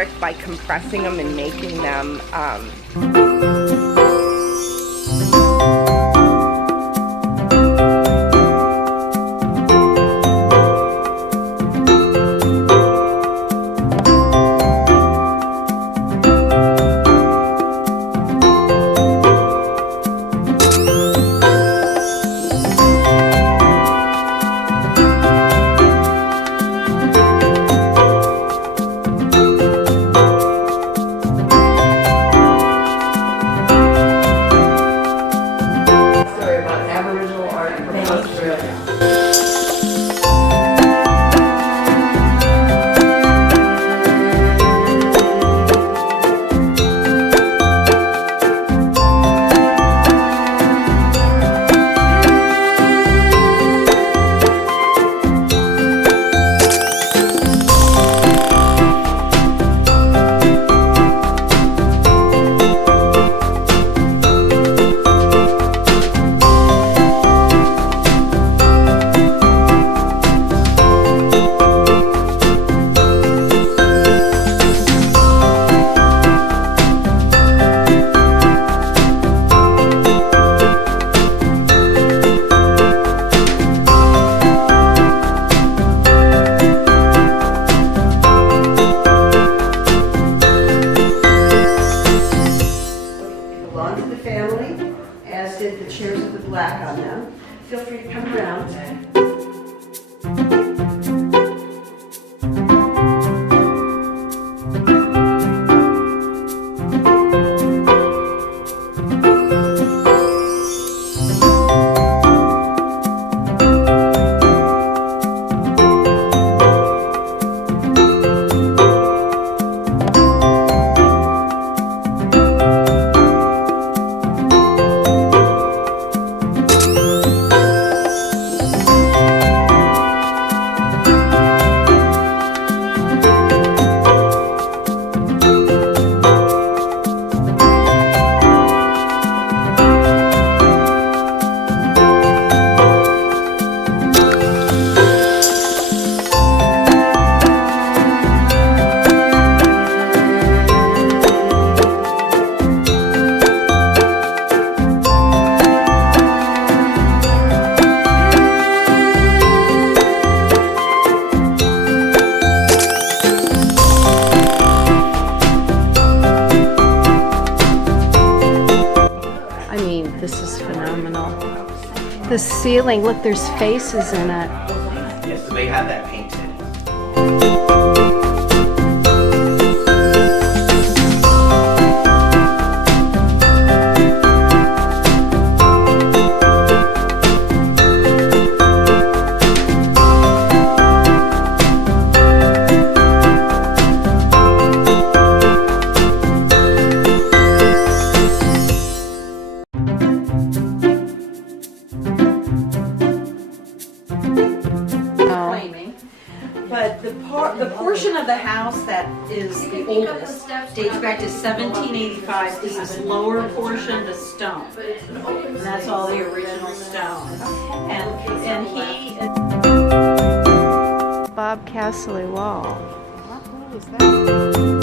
brick by compressing them and making them as did the chairs with the black on them. Feel free to come around. This is phenomenal. The ceiling, look, there's faces in it. Yes, so they have that painted. But the portion of the house that is the oldest dates back to 1785. This is lower portion, the stone. And that's all the original stone. And he... Bob Castle wall. What is that?